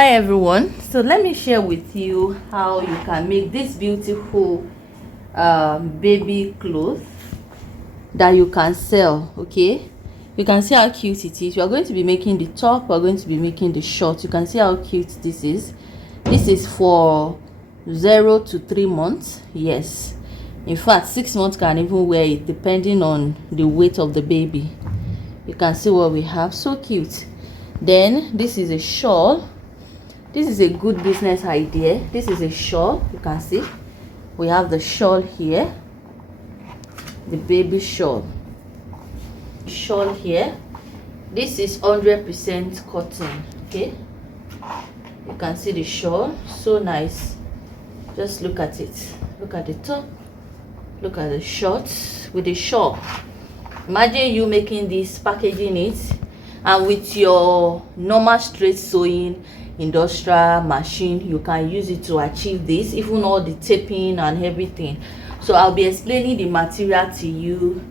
Hi everyone, so let me share with you how you can make this beautiful baby clothes that you can sell. Okay, you can see how cute it is. We are going to be making the top, we are going to be making the shorts. You can see how cute this is. This is for 0 to 3 months. Yes, in fact 6 months can even wear it depending on the weight of the baby. You can see what we have, so cute. Then this is a shawl. This is a good business idea. This is a shawl. You can see we have the shawl here, the baby shawl here. This is 100% cotton. Okay, you can see the shawl, so nice. Just look at it, look at the top, look at the shorts with the shawl. Imagine you making this, packaging it, and with your normal straight sewing industrial machine, you can use it to achieve this, even all the taping and everything. So I'll be explaining the material to you,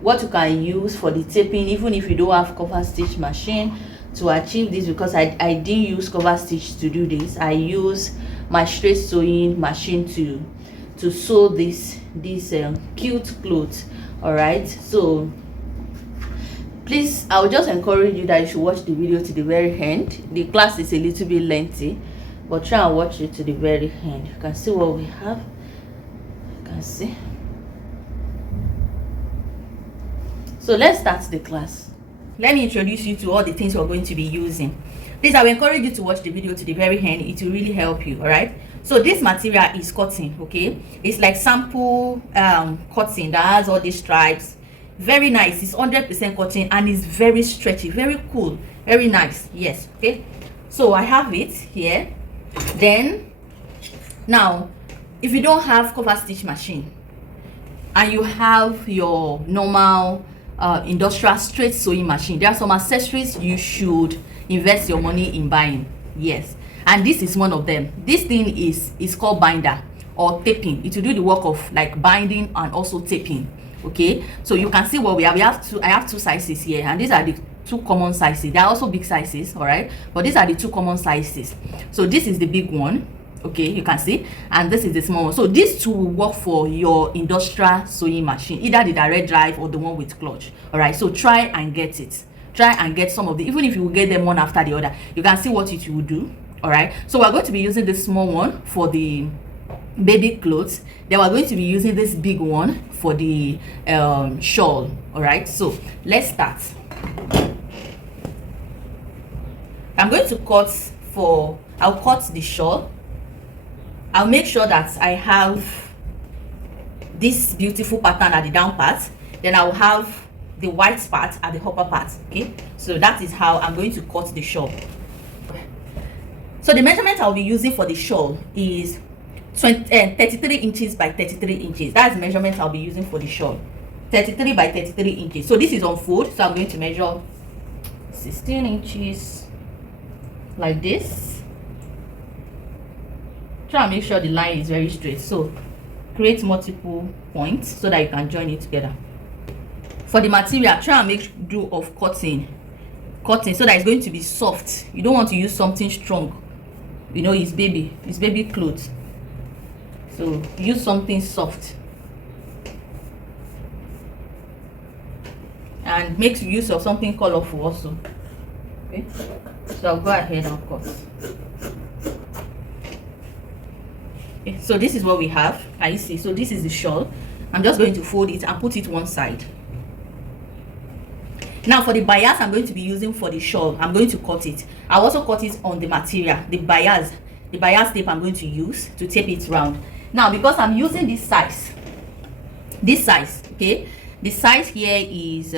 what you can use for the taping, even if you don't have cover stitch machine to achieve this, because I didn't use cover stitch to do this. I use my straight sewing machine to sew this cute clothes. All right, so please, I will just encourage you that you should watch the video to the very end. The class is a little bit lengthy, but try and watch it to the very end. You can see what we have. You can see. So let's start the class. Let me introduce you to all the things we're going to be using. Please, I will encourage you to watch the video to the very end. It will really help you. All right, so this material is cotton. Okay, it's like sample cotton that has all these stripes. Very nice. It's 100% cotton and it's very stretchy, very cool, very nice. Yes. Okay, so I have it here. Then now, if you don't have cover stitch machine and you have your normal industrial straight sewing machine, there are some accessories you should invest your money in buying. Yes, and this is one of them. This thing is called binder or taping. It will do the work of like binding and also taping. Okay, so you can see what we have. I have two sizes here, and these are the two common sizes. There are also big sizes, all right, but these are the two common sizes. So this is the big one, okay, you can see, and this is the small one. So these two will work for your industrial sewing machine, either the direct drive or the one with clutch. All right, so try and get it. Try and get some of the, even if you will get them one after the other, you can see what it will do. All right, so we're going to be using this small one for the baby clothes, then we're going to be using this big one for the shawl. All right, so let's start. I'm going to I'll cut the shawl. I'll make sure that I have this beautiful pattern at the down part, then I'll have the white part at the upper part. Okay, so that is how I'm going to cut the shawl. So the measurement I'll be using for the shawl is 33 inches by 33 inches. That's the measurement I'll be using for the shawl. 33 by 33 inches. So this is on fold, so I'm going to measure 16 inches like this. Try and make sure the line is very straight. So create multiple points so that you can join it together. For the material, try and make do of cotton so that it's going to be soft. You don't want to use something strong. You know, it's baby clothes. So use something soft and make use of something colorful also. Okay, so I'll go ahead and cut. Okay, so this is what we have. Can you see? So this is the shawl. I'm just going to fold it and put it one side. Now for the bias I'm going to be using for the shawl, I'm going to cut it. I'll also cut it on the material, the bias tape I'm going to use to tape it round. Now because I'm using this size, okay, the size here is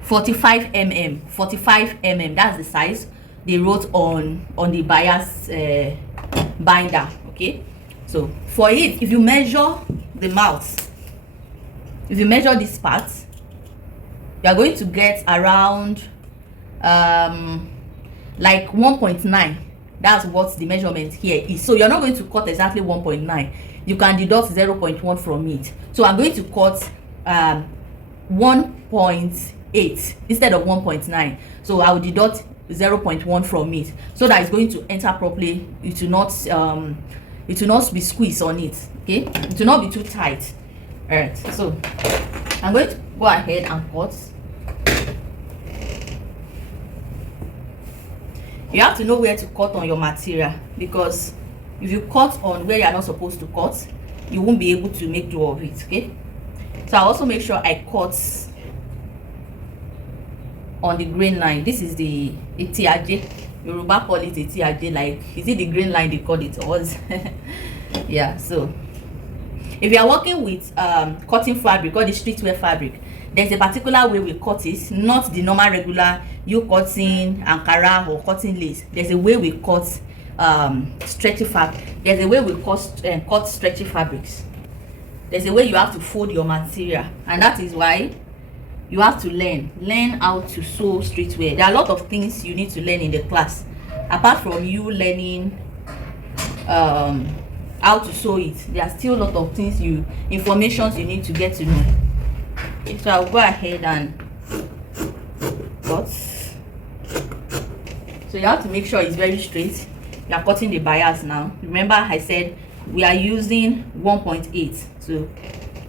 45 mm. That's the size they wrote on the bias binder. Okay, so for it, if you measure the mouth, if you measure this part, you are going to get around like 1.9. That's what the measurement here is. So you're not going to cut exactly 1.9. You can deduct 0.1 from it. So I'm going to cut 1.8 instead of 1.9. So I will deduct 0.1 from it, so that it's going to enter properly. It will not be squeezed on it. Okay, it will not be too tight. All right, so I'm going to go ahead and cut. You have to know where to cut on your material, because if you cut on where you are not supposed to cut, you won't be able to make do of it. Okay, so I also make sure I cut on the grain line. This is the etiaje. Yoruba call it etiaje. Like, is it the grain line they call it, or yeah. So if you are working with cotton fabric or the streetwear fabric, there's a particular way we cut it, not the normal regular you cutting ankara or cotton lace. There's a way we cut stretchy fabric. There's a way we cut stretchy fabrics. There's a way you have to fold your material, and that is why you have to learn how to sew streetwear. There are a lot of things you need to learn in the class, apart from you learning how to sew it. There are still a lot of things informations you need to get to know. Okay, so I'll go ahead and cut. So you have to make sure it's very straight. You are cutting the bias now. Remember I said we are using 1.8, so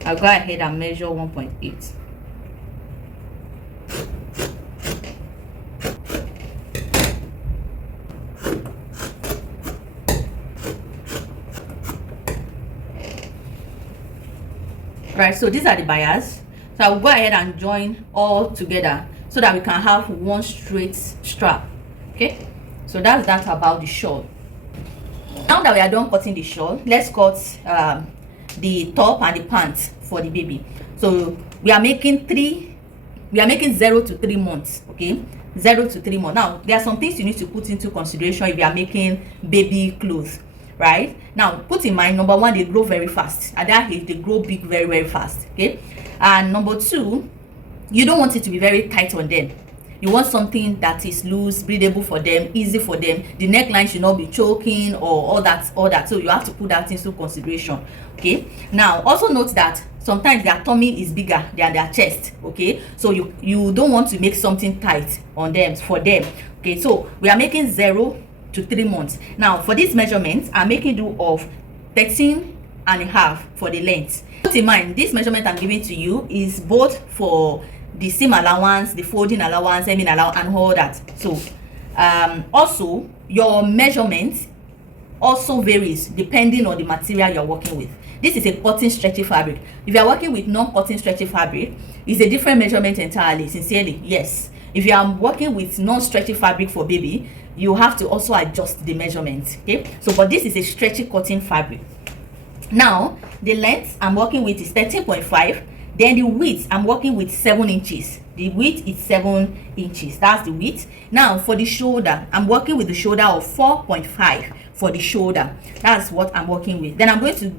I'll go ahead and measure 1.8. Right, so these are the bias. So I will go ahead and join all together so that we can have one straight strap. Okay, so that's that about the shawl. Now that we are done cutting the shawl, let's cut the top and the pants for the baby. So we are making 0 to 3 months. Okay, 0 to 3 months. Now there are some things you need to put into consideration if you are making baby clothes. Right, now put in mind, number one, they grow very fast. At that age they grow big very fast. Okay, and number two, you don't want it to be very tight on them. You want something that is loose, breathable for them, easy for them. The neckline should not be choking or all that. So you have to put that into consideration. Okay, now also note that sometimes their tummy is bigger than their chest. Okay, so you don't want to make something tight on them for them. Okay, so we are making 0 to 3 months. Now for these measurements, I'm making do of 13.5 for the length. Put in mind, this measurement I'm giving to you is both for the seam allowance, the folding allowance, hemming allowance, and all that. So also your measurement also varies depending on the material you're working with. This is a cotton stretchy fabric. If you're working with non-cotton stretchy fabric, it's a different measurement entirely. Sincerely, yes. If you are working with non-stretchy fabric for baby, you have to also adjust the measurement. Okay, so but this is a stretchy cotton fabric. Now the length I'm working with is 13.5. then the width I'm working with 7 inches. The width is 7 inches. That's the width. Now for the shoulder, I'm working with the shoulder of 4.5 for the shoulder. That's what I'm working with. Then I'm going to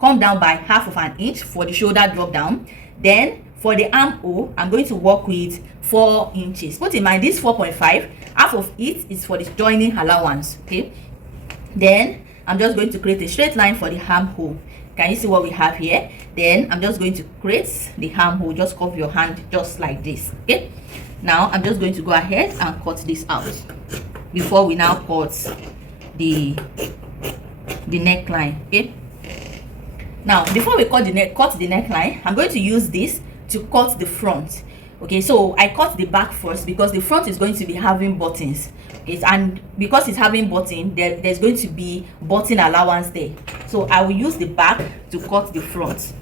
come down by half of an inch for the shoulder drop down. Then for the armhole, I'm going to work with 4 inches. Put in mind, this 4.5, half of it is for the joining allowance. Okay, then I'm just going to create a straight line for the armhole. Can you see what we have here? Then I'm just going to create the armhole. Just cover your hand just like this. Okay, now I'm just going to go ahead and cut this out before we now cut the neckline. Okay, now before we cut the neckline, I'm going to use this to cut the front. Okay, so I cut the back first because the front is going to be having buttons. Okay, and because it's having button, there's going to be button allowance there. So I will use the back to cut the front.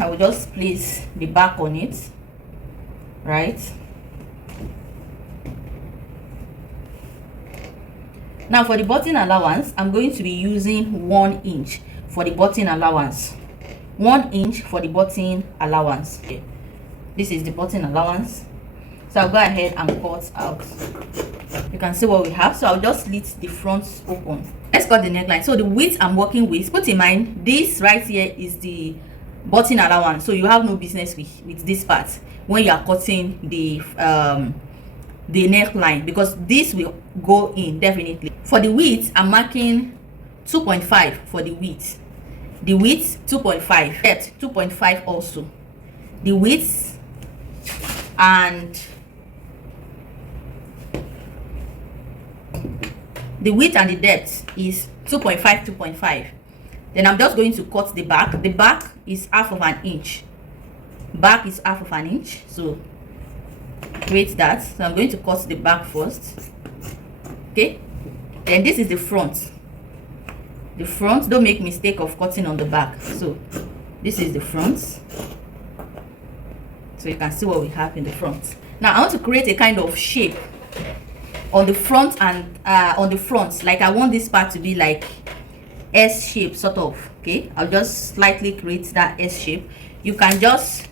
I will just place the back on it, right? Now for the button allowance, I'm going to be using 1 inch for the button allowance. 1 inch for the button allowance. Okay, this is the button allowance. So I'll go ahead and cut out. You can see what we have. So I'll just slit the front open. Let's cut the neckline. So the width I'm working with, put in mind, this right here is the button allowance. So you have no business with this part when you are cutting the neckline, because this will go in definitely. For the width, I'm marking 2.5 for the width. The width 2.5, depth 2.5 also. The width and The width and the depth is 2.5, 2.5. Then I'm just going to cut the back. The back is half of an inch. Back is half of an inch. So create that. So I'm going to cut the back first. Okay. Then this is the front. The front, don't make mistake of cutting on the back. So this is the front. So you can see what we have in the front. Now I want to create a kind of shape on the front, and on the front, like I want this part to be like S shape sort of. Okay, I'll just slightly create that S shape. You can just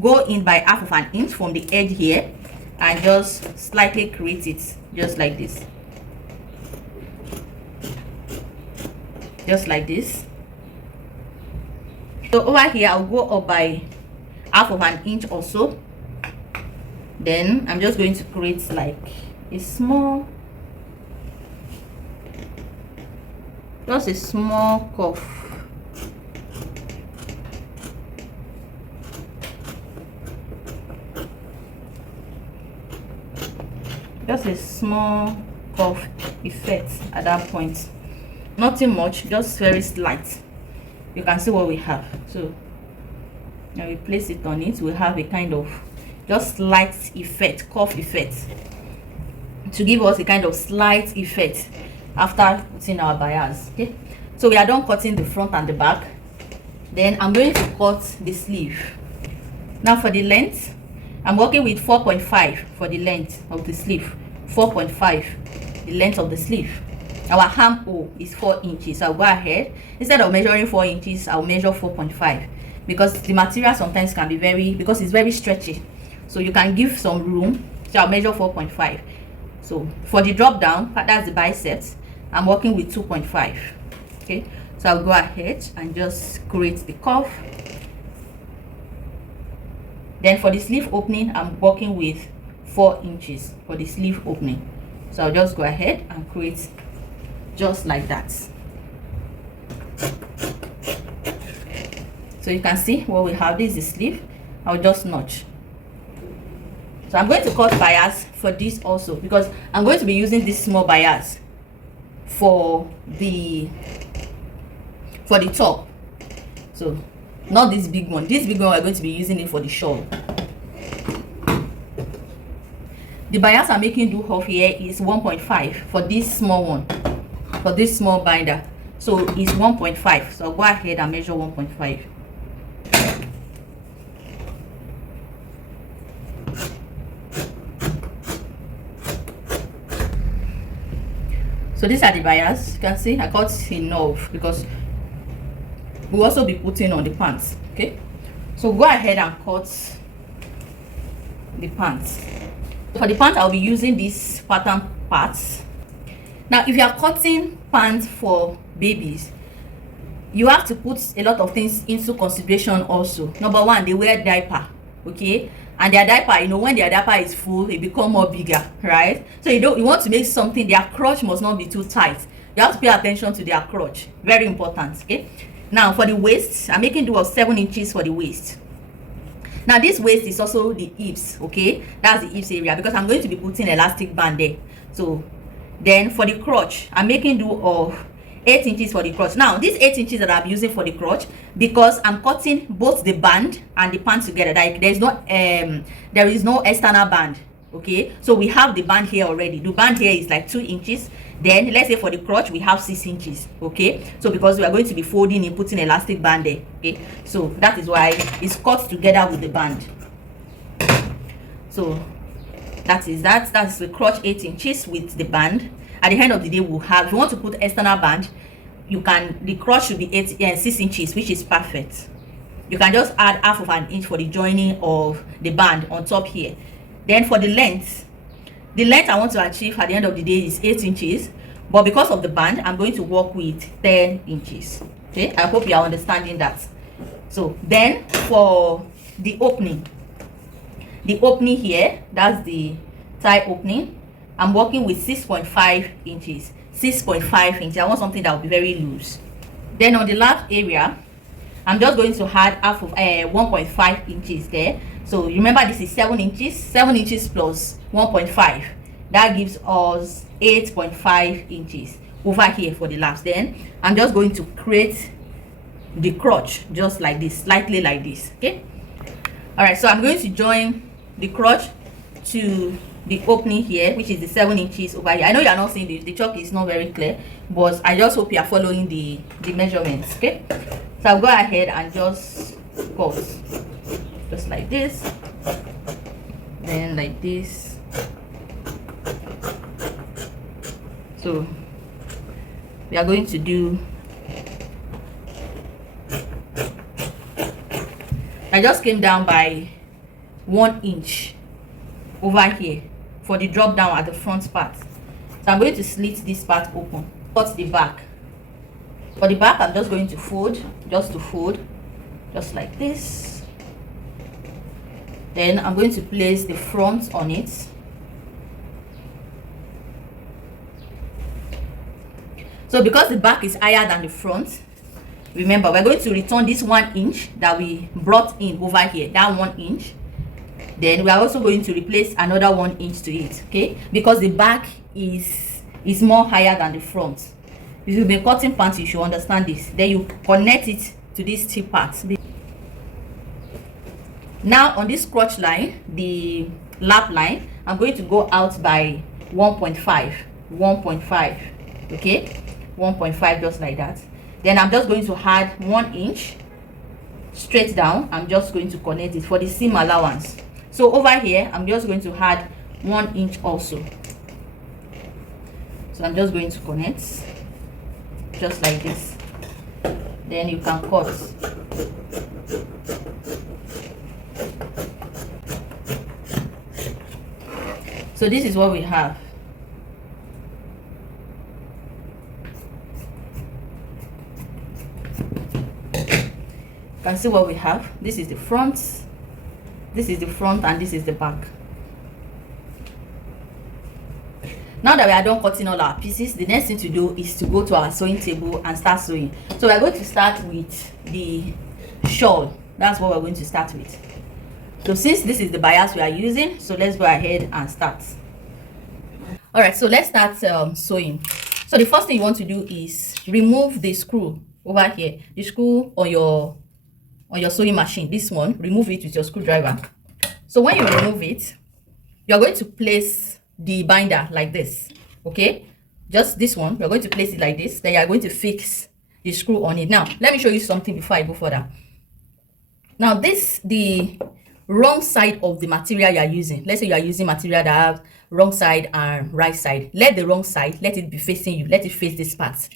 go in by half of an inch from the edge here and just slightly create it just like this. Just like this. So over here I'll go up by half of an inch or so. Then I'm just going to create like a small, just a small curve. Just a small curve effect at that point. Nothing much, just very slight. You can see what we have. So now we place it on it, we have a kind of just slight effect, curve effect, to give us a kind of slight effect after putting our bias. Okay, so we are done cutting the front and the back. Then I'm going to cut the sleeve. Now for the length, I'm working with 4.5 for the length of the sleeve. 4.5 the length of the sleeve. Our armhole is 4 inches. I'll go ahead, instead of measuring 4 inches, I'll measure 4.5, because the material sometimes can be because it's very stretchy, so you can give some room. So I'll measure 4.5. So for the drop down, that's the biceps, I'm working with 2.5. Okay, so I'll go ahead and just create the curve. Then for the sleeve opening, I'm working with 4 inches for the sleeve opening. So I'll just go ahead and create just like that. So you can see what we have. This is the sleeve. I'll just notch. So I'm going to cut bias for this also, because I'm going to be using this small bias for the top. So not this big one. This big one we're going to be using it for the shawl. The bias I'm making do off here is 1.5 for this small one, for this small binder. So it's 1.5. So I'll go ahead and measure 1.5. So these are the bias. You can see I cut enough because we'll also be putting on the pants. Okay, so go ahead and cut the pants. For the pants, I'll be using these pattern parts. Now if you are cutting pants for babies, you have to put a lot of things into consideration also. Number one, they wear diaper. Okay, and their diaper, you know, when their diaper is full, it become more bigger, right? So you want to make something, their crotch must not be too tight. You have to pay attention to their crotch. Very important. Okay, now for the waist, I'm making do of 7 inches for the waist. Now this waist is also the hips. Okay, that's the hips area, because I'm going to be putting elastic band there. So then for the crotch, I'm making do of 8 inches for the crotch. Now these 8 inches that I'm using for the crotch, because I'm cutting both the band and the pants together, like there is no external band. Okay, so we have the band here already. The band here is like 2 inches. Then let's say for the crotch we have 6 inches. Okay, so because we are going to be folding and putting elastic band there. Okay, so that is why it's cut together with the band. So that's the crotch 8 inches with the band. At the end of the day, we'll have, if you want to put external band, you can, the crotch should be 6 inches, which is perfect. You can just add half of an inch for the joining of the band on top here. Then for the length I want to achieve at the end of the day is 8 inches, but because of the band, I'm going to work with 10 inches. Okay, I hope you are understanding that. So then for the opening here, that's the thigh opening, I'm working with 6.5 inches. 6.5 inches. I want something that will be very loose. Then on the lap area, I'm just going to add half of 1.5 inches there. So remember, this is 7 inches. 7 inches plus 1.5 that gives us 8.5 inches over here for the laps. Then I'm just going to create the crotch just like this, slightly like this. Okay, all right, so I'm going to join the crotch to the opening here, which is the 7 inches over here. I know you are not seeing this, the chalk is not very clear, but I just hope you are following the measurements. Okay, so I'll go ahead and just cut just like this, then like this. So we are going to do, I just came down by 1 inch over here for the drop down at the front part. So I'm going to slit this part open, cut the back. For the back, I'm just going to fold, just like this. Then I'm going to place the front on it. So because the back is higher than the front, remember we're going to return this 1 inch that we brought in over here, that 1 inch. Then we are also going to replace another 1 inch to it, okay, because the back is more higher than the front. If you've been cutting pants, you should understand this. Then you connect it to these two parts. Now on this crotch line, the lap line, I'm going to go out by 1.5, okay, 1.5, just like that. Then I'm just going to add 1 inch straight down. I'm just going to connect it for the seam allowance. So over here, I'm just going to add 1 inch also. So I'm just going to connect just like this. Then you can cut. So this is what we have. You can see what we have. This is the front, this is the front, and this is the back. Now that we are done cutting all our pieces, the next thing to do is to go to our sewing table and start sewing. So we are going to start with the shawl. That's what we're going to start with. So since this is the bias we are using, so let's go ahead and start. All right, so let's start sewing. So the first thing you want to do is remove the screw over here, the screw on your sewing machine. This one, remove it with your screwdriver. So when you remove it, you're going to place the binder like this, okay, just this one. We're going to place it like this. Then you're going to fix the screw on it. Now let me show you something before I go further. Now this, the wrong side of the material you are using. Let's say you are using material that have wrong side and right side. Let the wrong side, let it be facing you, let it face this part,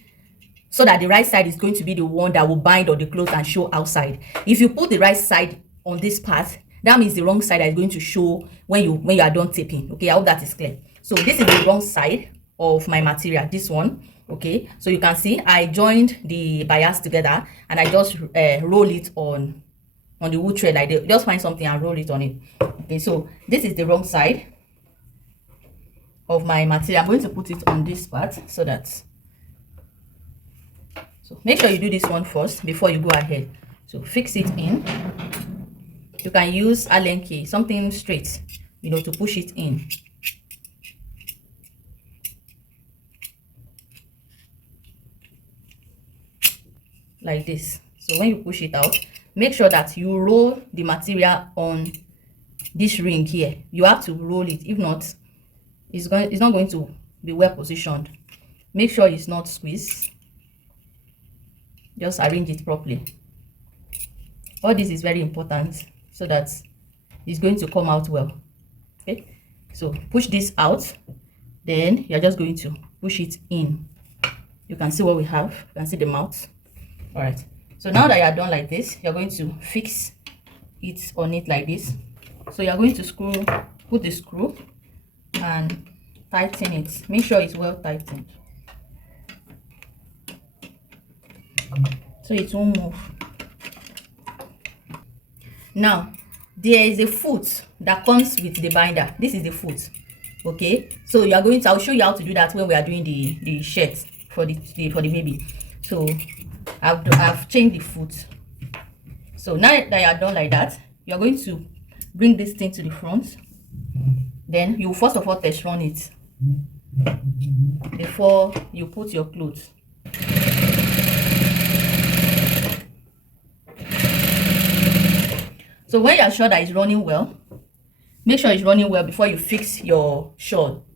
so that the right side is going to be the one that will bind on the clothes and show outside. If you put the right side on this part, that means the wrong side is going to show when you are done taping. Okay, I hope that is clear. So this is the wrong side of my material, this one. Okay, so you can see I joined the bias together and I just roll it on the wool thread like this. Just find something and roll it on it. Okay, so this is the wrong side of my material. I'm going to put it on this part so that, so make sure you do this one first before you go ahead. So fix it in. You can use OLANIKE, something straight, you know, to push it in. Like this. So when you push it out, make sure that you roll the material on this ring here. You have to roll it. If not, it's not going to be well positioned. Make sure it's not squeezed. Just arrange it properly. All this is very important, so that it's going to come out well. Okay, so push this out, then you're just going to push it in. You can see what we have. You can see the mouth. All right, so now that you're done like this, you're going to fix it on it like this. So you're going to put the screw and tighten it. Make sure it's well tightened so it won't move. Now there is a foot that comes with the binder. This is the foot. Okay, so you are going to, I'll show you how to do that when we are doing the shirt for the baby. So I've changed the foot. So now that you are done like that, you're going to bring this thing to the front. Then you first of all test run it. before you put your clothes. So when you are sure that it's running well, make sure it's running well before you fix your shawl.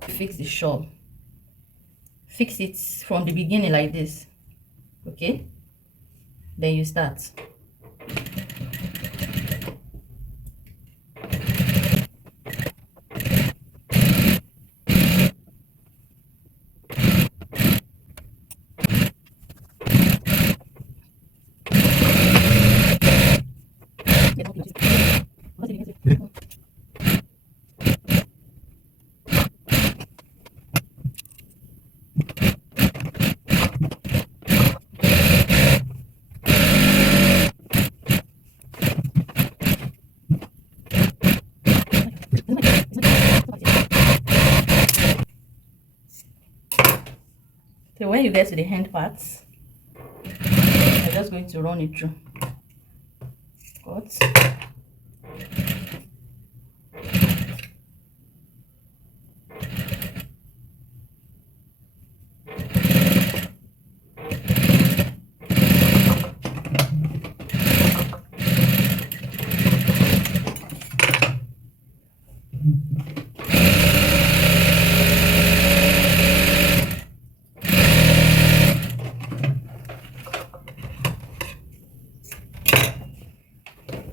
Fix the shawl. Fix it from the beginning like this. Okay? Then you start. So when you get to the hand parts, I'm just going to run it through. Cut.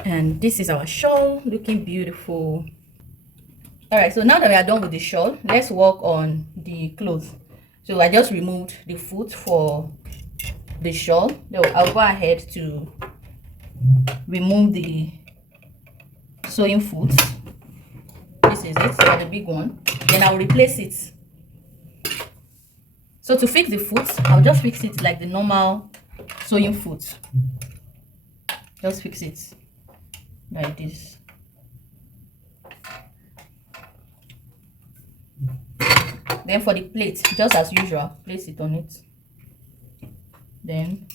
And this is our shawl, looking beautiful. All right, so now that we are done with the shawl, let's work on the clothes. So I just removed the foot for the shawl. So I'll go ahead to remove the sewing foot. This is it, so the big one. Then I'll replace it. So to fix the foot, I'll just fix it like the normal sewing foot. Just fix it like this. Then for the plate, just as usual, place it on it. Then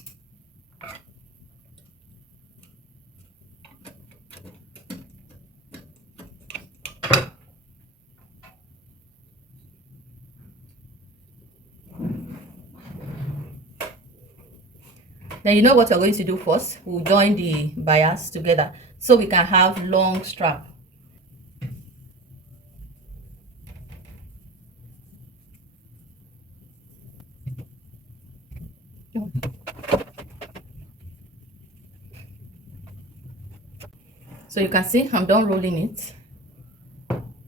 you know what we're going to do first? We'll join the bias together so we can have long strap. So you can see I'm done rolling it.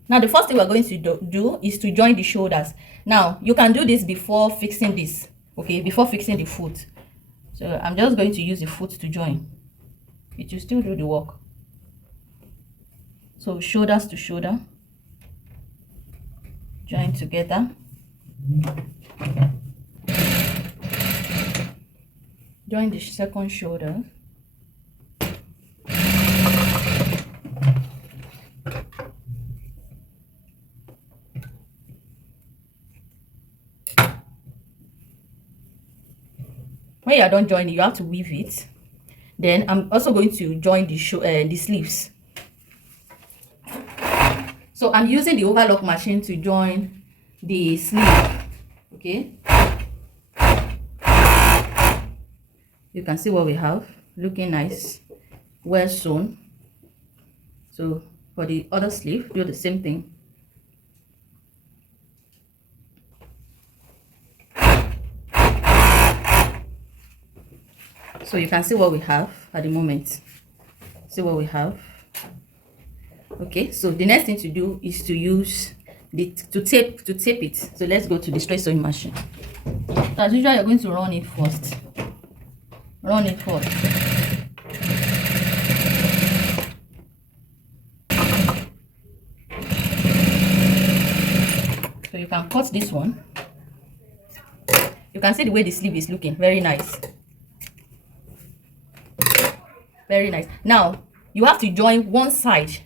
Now the first thing we're going to do is to join the shoulders. Now you can do this before fixing this, okay, before fixing the foot. So I'm just going to use the foot to join. It will still do the work. So shoulders to shoulder, join together. Join the second shoulder. When you are done joining, you have to weave it. Then I'm also going to join the sleeves. So I'm using the overlock machine to join the sleeve. Okay, you can see what we have, looking nice, well sewn. So for the other sleeve, do the same thing. So you can see what we have at the moment. See what we have. Okay, so the next thing to do is to use to tape it. So let's go to the straight sewing machine. As usual, you're going to run it first. Run it first. So you can cut this one. You can see the way the sleeve is looking, very nice. Very nice. Now you have to join one side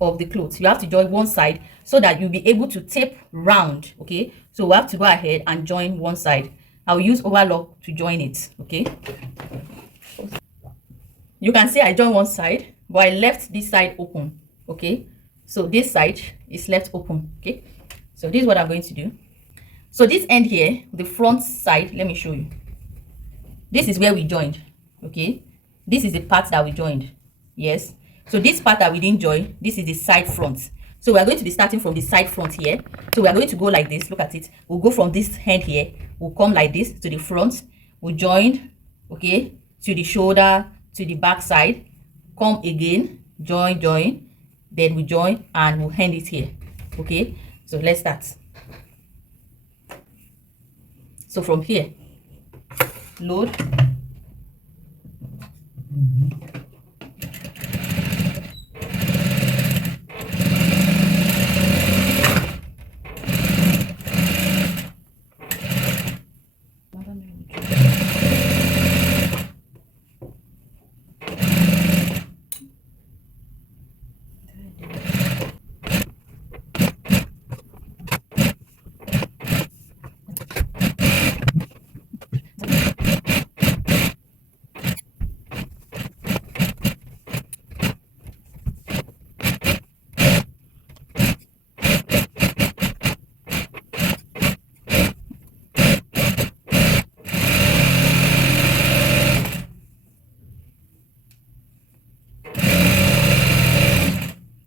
of the clothes. You have to join one side so that you'll be able to tape round. Okay, so we have to go ahead and join one side. I'll use overlock to join it. Okay, you can see I joined one side, but I left this side open. Okay, so this side is left open. Okay, So this is what I'm going to do. So this end here, the front side, let me show you. This is where we joined. Okay, this is the part that we joined. Yes, so this part that we didn't join, this is the side front. So we are going to be starting from the side front here. So we are going to go like this. Look at it. We'll go from this hand here, we'll come like this to the front, we'll join, okay, to the shoulder, to the back side, come again, join, then we join, and we'll end it here. Okay, so let's start. So from here, load,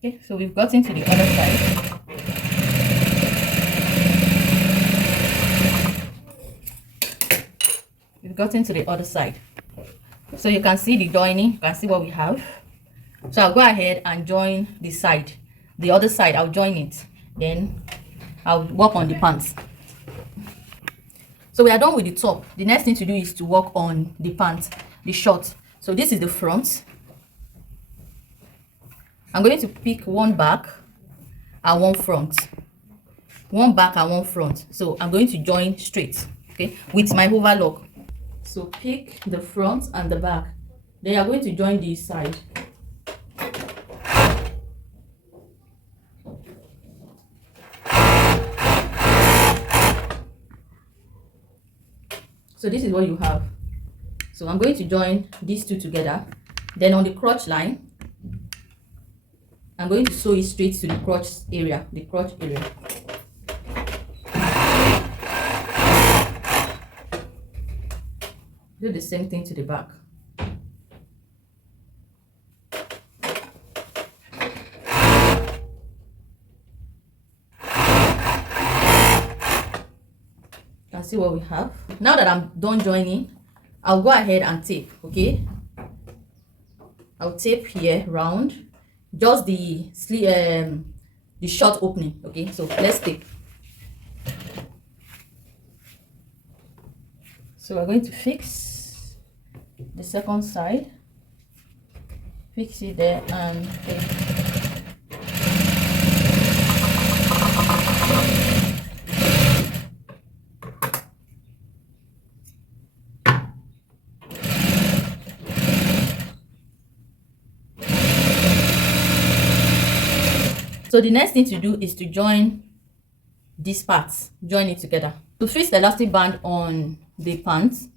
okay, so we've gotten to the other side. We've gotten to the other side. So you can see the joining, you can see what we have. So I'll go ahead and join the side. The other side, I'll join it. Then I'll work on the pants. So we are done with the top. The next thing to do is to work on the pants, the short. So this is the front. I'm going to pick one back and one front. One back and one front. So I'm going to join straight, okay, with my overlock. So pick the front and the back. Then you're going to join this side. So this is what you have. So I'm going to join these two together. Then on the crotch line, I'm going to sew it straight to the crotch area, Do the same thing to the back. You can see what we have. Now that I'm done joining, I'll go ahead and tape, okay? I'll tape here round. Just the short opening, okay? So let's tape. So we're going to fix the second side, fix it there, and tape. So the next thing to do is to join these parts, join it together. To fix the elastic band on the pants,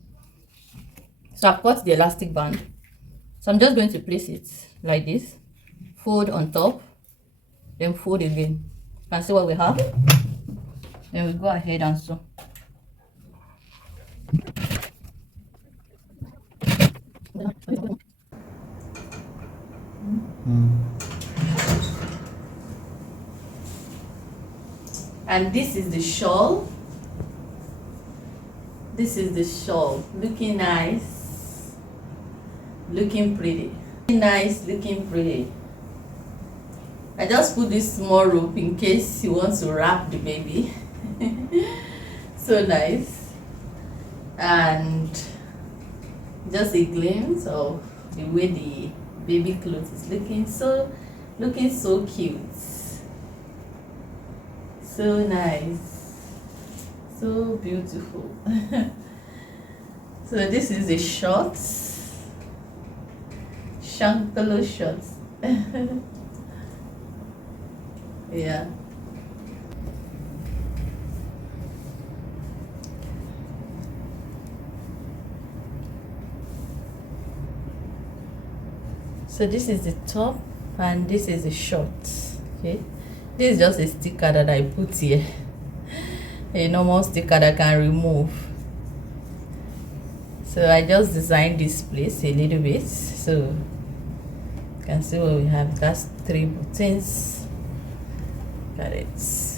so I've cut the elastic band. So I'm just going to place it like this, fold on top, then fold again. You can see what we have. Then we go ahead and sew. And this is the shawl. This is the shawl, looking nice, looking pretty. Nice, looking pretty. I just put this small rope in case you want to wrap the baby. So nice. And just a glimpse of the way the baby clothes is looking so cute. So nice, so beautiful. So this is the shorts, Shankolo shorts. Yeah. So this is the top and this is the shorts. Okay, this is just a sticker that I put here. a normal sticker that can remove. So I just designed this place a little bit, so you can see what we have. That's 3 buttons. Got it.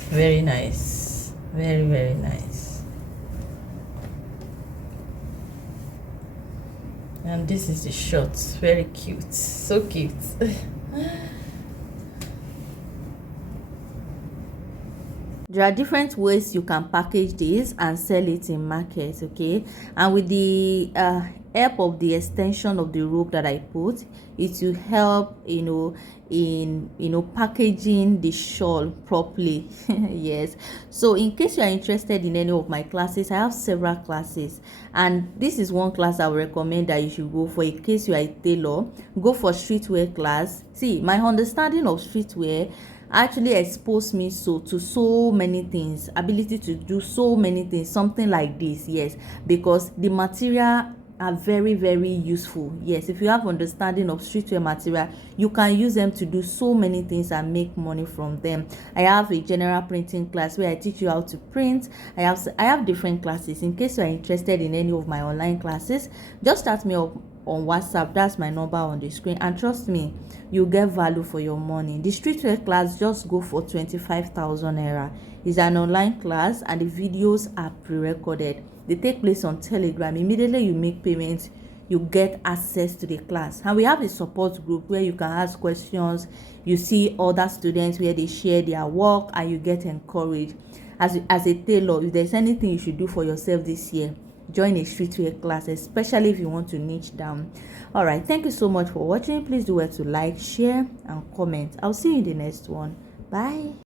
Very nice, very nice. And this is the short, very cute, so cute. There are different ways you can package this and sell it in market, okay? And with the help of the extension of the rope that I put, it will help, in packaging the shawl properly. Yes. So in case you are interested in any of my classes, I have several classes, and this is one class I would recommend that you should go for. In case you are a tailor, go for streetwear class. See, my understanding of streetwear actually exposed me to so many things, ability to do so many things, something like this. Yes, because the material are very useful. Yes, if you have understanding of streetwear material, you can use them to do so many things and make money from them. I have a general printing class where I teach you how to print. I have different classes. In case you are interested in any of my online classes, just start me up on WhatsApp. That's my number on the screen, and trust me, you get value for your money. The streetwear class just go for 25,000 naira. It's an online class and the videos are pre-recorded. They take place on Telegram. Immediately you make payments, you get access to the class. And we have a support group where you can ask questions. You see other students where they share their work and you get encouraged. As a tailor, if there's anything you should do for yourself this year, join a streetwear class, especially if you want to niche down. All right, thank you so much for watching. Please do well to like, share and comment. I'll see you in the next one. Bye.